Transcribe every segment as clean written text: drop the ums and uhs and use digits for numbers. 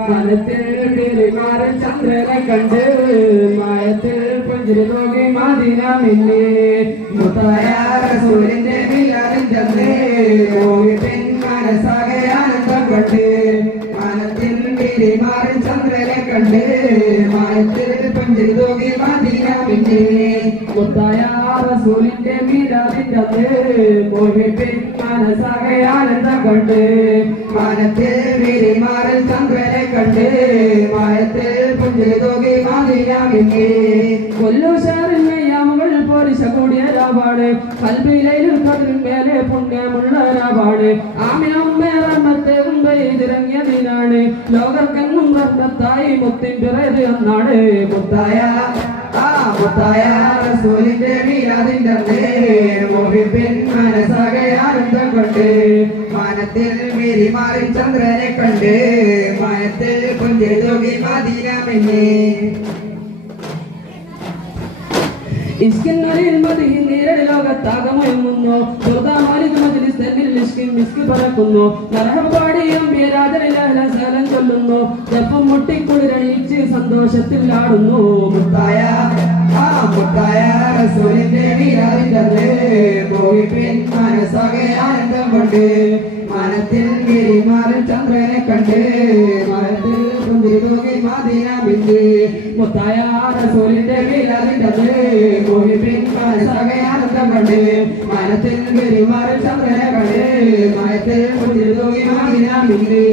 മാനത്തിൽ തിരുമാരൻ ചന്ദ്രനെ കണ്ട് മായത്തിൽ പുഞ്ചിരി നോക്കി മദീന മിന്നി മുത്തായ റസൂലിന്റെ മിലാദിൻ ചന്ദ്രേ മോഹിപ്പിൻ മനസ്സാകെ ആനന്ദം കൊണ്ട് മാനത്തിൽ തിരുമാരൻ ചന്ദ്രനെ കണ്ട് മായത്തിൽ പുഞ്ചിരി നോക്കി മദീന മിന്നി മുത്തായ റസൂലിന്റെ മിലാദിൻ ചന്ദ്രേ മോഹിപ്പിൻ മനസ്സാകെ ആനന്ദം കൊണ്ട് മാനത്തിൽ തിരുമാരൻ ചന്ദ്രനെ കണ്ട് മായത്തിൽ പുഞ്ചിരി തൂകി മദീന മിന്നി കൊല്ലുശാറിന്മയാമകൾ പോരിശ കൂടിയ രാവാണ് കൽബിലൈലുൽ ഖദ്റിൻ മേലെ പുണ്യമുള്ള രാവാണ് ആമിനമ്മേ റഹ്മത്തേകും പെയ്തിറങ്ങിയ ദിനാണ് ലോകർക്കെന്നും റഹ്മത്തായി മുത്തിൻ പിറയത് എന്നാണ് മുത്തായ റസൂലിന്റെ മിലാദിന്റെ അന്ന് മോഹിപ്പിൻ മനസ്സാകെ ആനന്ദം കൊണ്ട് മാനത്തിൽ മിരിമാറിൻ ചന്ദ്രനെ കണ്ട് മായത്തിൽ പുഞ്ചിരി തൂകി മദീന മിന്നി ഇസ്കിന്നറിൽ മദിഹിൻ നേരടി ലോകത്താകമൊഴുങ്ങുന്നു ദുർദാമാലിക് മജ്ലിസ് തന്നിൽ ഇസ്കിൻ മിസ്ക് പറക്കുന്നു മർഹബ പാടി അംബിയരാജനിൽ അഹ്ലൻ സഹലൻ ചൊല്ലുന്നു ദഫം മുട്ടിക്കുളിരണിയിച്ച് സന്തോഷത്തിൽ ആടുന്നു മുത്തായ റസൂലിന്റെ മിലാദിന്റെ അന്ന് മോഹിപ്പിൻ മനസ്സാകെ ആനന്ദം കൊണ്ട് മാനത്തിൽ ഗിരിമാറിൽ ചന്ദ്രനെ കണ്ട് മാനത്തിൽ പുഞ്ചിരി തൂകി മദീന മിന്നി മുത്തായ റസൂലിന്റെ മിലാദിന്റെ അന്ന് മോഹിപ്പിൻ മനസ്സാകെ ആനന്ദം കൊണ്ട് മാനത്തിൽ ഗിരിമാറിൽ ചന്ദ്രനെ കണ്ട് മാനത്തിൽ പുഞ്ചിരി തൂകി മദീന മിന്നി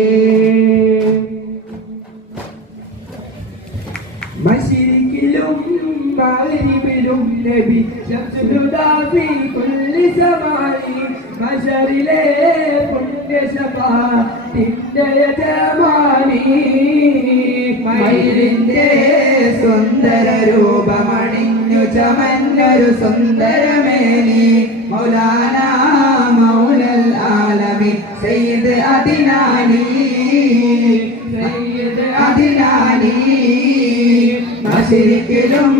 മശരിക്കിലും മഗ്രിബിലും നബി ശംസുൽ ഹുദാ ഫീ കുല്ലി സമാനി മശരിലെ പുണ്യ ശഫാഅത്തിന്റെ യജമാനി മൈലിന്റെ സുന്ദര രൂപമണിഞ്ഞു ചമഞ്ഞൊരു സുന്ദരമേനി മൗലാന മൗലൽ ആലമീൻ സയ്യിദ് അദ്നാനി മശരിക്കിലും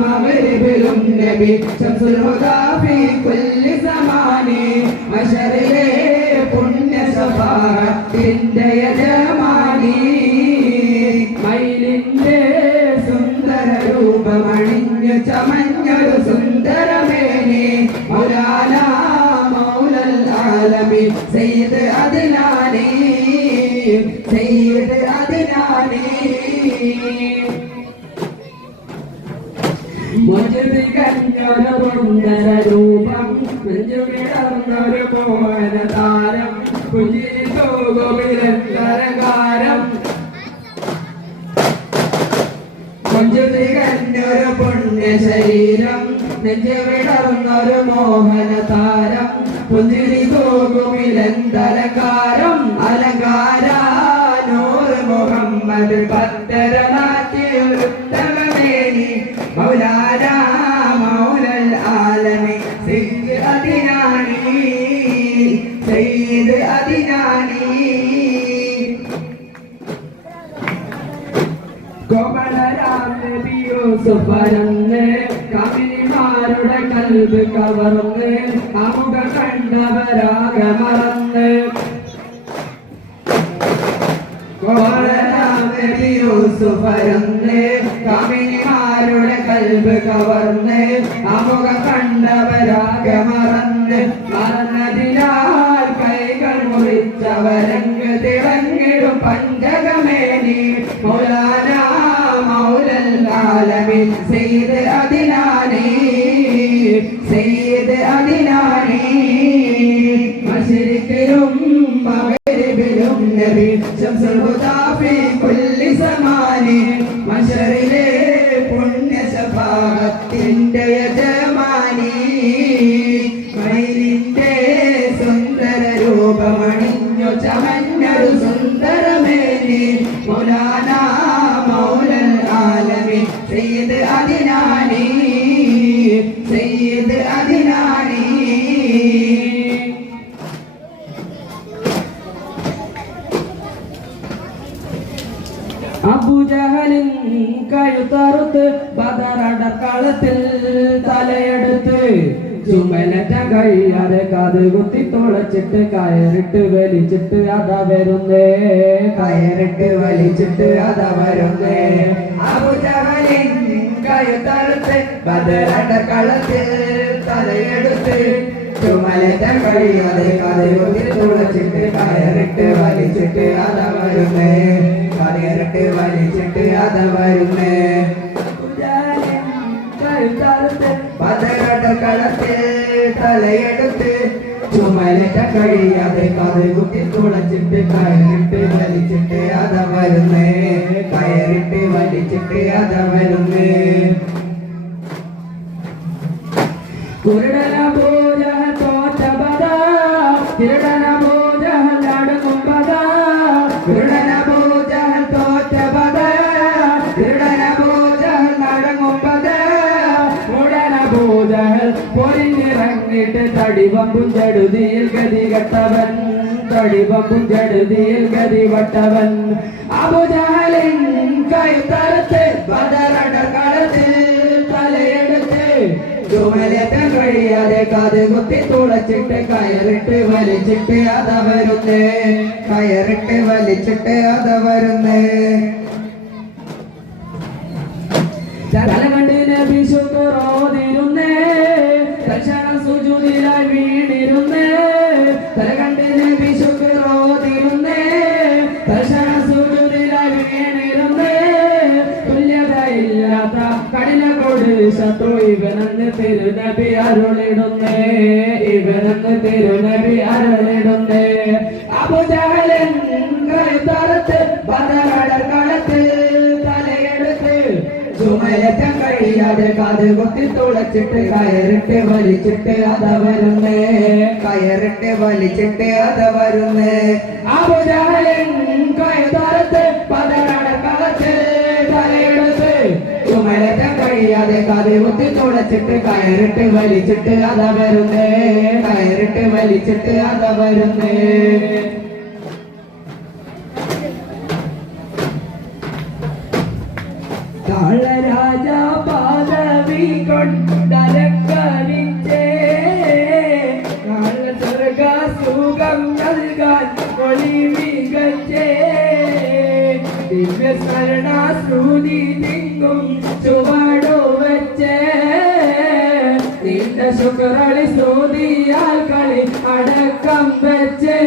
മഗ്രിബിലും നബി ശംസുൽ ഹുദാ ഫീ കുല്ലി സമാനി മശരിലെ പുണ്യ ശഫാഅത്തിന്റെ യജമാനി മൈലിന്റെ സുന്ദര രൂപമണിഞ്ഞു ചമഞ്ഞൊരു സുന്ദരമേനി മൗലാന മൗലൽ ആലമീൻ സയ്യിദ് അദ്നാനി സയ്യിദ് അദ്നാനി മൊഞ്ചിതികഞ്ഞൊരു സുന്ദര രൂപം നെഞ്ചുകിടന്നൊരു മോഹന താരം പുഞ്ചിരി തൂകുമിലെന്തരകാരം മൊഞ്ചിതികഞ്ഞൊരു പുണ്യ ശരീരം നെഞ്ചുകിടന്നൊരു മോഹന താരം പുഞ്ചിരി തൂകുമിലെന്തലങ്കാരം അലങ്കാര നൂറ് മുഹമ്മദ് പത്തരമാറ്റിയൊരുത്തമേനി മൗലാന മൗലൽ ആലമീൻ സയ്യിദ് അദ്നാനി സയ്യിദ് അദ്നാനി കോമളരാം നബി യൂസുഫ് അരന്ന് കമിനിമാരുടെ കൽബ് കവർന്ന് അമുഖ കണ്ടവരാകെ മറന്ന് കോമളരാം നബി യൂസുഫ് അരന്ന് കമിനിമാരുടെ കൽബ് കവർന്ന് അമുഖ കണ്ടവരാകെ മറന്ന് മറന്നതിനാൽ കൈകൾ മുറിച്ചവരങ്ങ് തിളങ്ങിടും പഞ്ചകമേനി മൗലാന മൗലൽ ആലമീൻ സയ്യിദ് അദ്നാനി സയ്യിദ് അദ്നാനി മശരിക്കിലും മഗ്രിബിലും നബി ശംസുൽ ഹുദാ ഫീ കുല്ലി സമാനി മശരിലെ പുണ്യ ശഫാഅത്തിന്റെ യജമാനി മൈലിന്റെ സുന്ദര രൂപമണിഞ്ഞു ചമഞ്ഞൊരു സുന്ദരമേനി മൗലാന മൗലൽ ആലമീൻ സയ്യിദ് അദ്നാനി സയ്യിദ് അദ്നാനി അബൂജഹലിൻ കഴുത്തറുത്ത് ബദറടക്കളത്തിൽ തലയെടുത്ത് ചുമലറ്റം കഴിയാതെ കാത് കുത്തി തുളച്ചിട്ട് കയറിട്ട് വലിച്ചിട്ട് അതാ വരുന്നേ കയറിട്ട് വലിച്ചിട്ട് അതാ വരുന്നേ അബൂജഹലിൻ കഴുത്തറുത്ത് ബദറിന്റെ കളത്തിൽ തലയെടുത്ത് ചുമലറ്റം കഴിയാതെ കാത് കുത്തി തുളച്ചിട്ട് കയറിട്ട് വലിച്ചിട്ട് അതാ വരുന്നേ കയറിട്ട് വലിച്ചിട്ട് അതാ വരുന്നേ ബദറിന്റെ കളത്തിൽ തലയെടുത്ത് ചുമലറ്റം കഴിയാതെ കാത് കുത്തി തുളച്ചിട്ട് കയറിട്ട് വലിച്ചിട്ട് അതാ വരുന്നേ കയറിട്ട് വലിച്ചിട്ട് അതാ വരുന്നേ കുരുടന പൂജ തോറ്റ ബദ തിരുടന പൂജ നടക്കുമ്പത കുരുടന പൂജ തോറ്റ ബദ കുരുടന പൂജ നടങ്ങുമ്പത് മുടന പൂജ പൊരിഞ്ഞിറങ്ങിട്ട് തടിവമ്പും ജടുതിയിൽ ഗതി കെട്ടവൻ തടിവമ്പും ജടുതിയിൽ ഗതി വട്ടവൻ അബൂജഹലിൻ കൈത്തറുത്ത് ബദറിന്റെ കളത്തിൽ തലയെടുത്ത് ചുമലറ്റം കഴിയാതെ കാത് കുത്തി തുളച്ചിട്ട് കയറിട്ട് വലിച്ചിട്ട് അത വരുന്നേ കയറിട്ട് വലിച്ചിട്ട് അത വരുന്നേ തലകണ്ടിനെ വിശുദ്ധരോതിരുന്നേ തൽക്ഷണം സുജൂദിലായി വീണിരുന്നേ തലകണ്ടിനെ വിശുദ്ധരോതിരുന്നേ തൽക്ഷണം സുജൂദിലായി വീണിരുന്നേ തുല്യതയില്ലാത്ത കഠിന കൊട് ശത്രു ഇവനെന്ന് തിരുനബി അരുളിടുന്നേ ഇവനെന്ന് തിരുനബി അരുളിടുന്നേ അബൂജഹലിൻ കഴുത്തറുത്ത് ബദറിന്റെ കളത്തിൽ തലയെടുത്ത് ചുമലറ്റം കഴിയാതെ കാത് കുത്തി തുളച്ചിട്ട് കയറിട്ട് വലിച്ചിട്ട് അത വരുന്നേ കയറിട്ട് വലിച്ചിട്ട് അത വരുന്നേ അബൂജഹലിൻ കഴുത്തറുത്ത് ബദറിന്റെ കളത്തിൽ തലയെടുത്ത് ചുമലറ്റം കഴിയാതെ കാത് കുത്തി തുളച്ചിട്ട് കയറിട്ട് വലിച്ചിട്ട് അത വരുന്നേ കയറിട്ട് വലിച്ചിട്ട് അത വരുന്നേ കാളരാജ പാദവി കൊണ്ടരക്കരിച്ചേ കാള സ്വർഗ സുഖം നൽകാൻ ഒളി മികച്ചേ ദിവ്യ സ്മരണ ശ്രുതി തിങ്ങും ചുവടു വെച്ചേ നിന്റെ ശുക്രളി സ്തുതിയാൽ കളി അടക്കം വെച്ചേ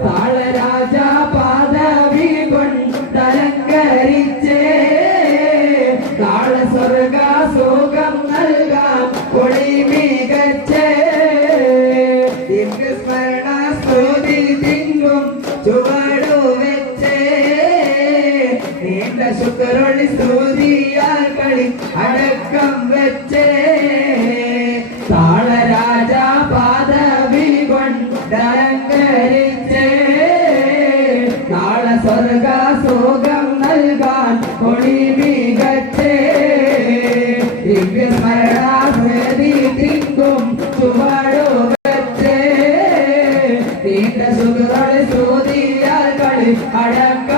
കാളരാജ പാദവി കൊണ്ടലങ്കരിച്ചേ കാള സ്വർഗ സുഖം നൽകാൻ ഒളി മികച്ചേ ദിവ്യസ്മരണ സ്തുതി തിങ്ങും ചുവടു വെച്ചേ നീണ്ട ശുക്രൊളി സ്തുതിയാൽ കളി അടക്കം വെച്ചേ താളരാജ പാദവി കൊണ്ടലങ്കരിച്ചേ കാള സ്വർഗ സുഖം നൽകാൻ ഒളി മികച്ചേ ദിവ്യസ്മരണ സ്മൃതി തിങ്കും ചുവടു വെച്ചേ നീണ്ട സുഖ സ്തുതിയാൽ കളി അടക്ക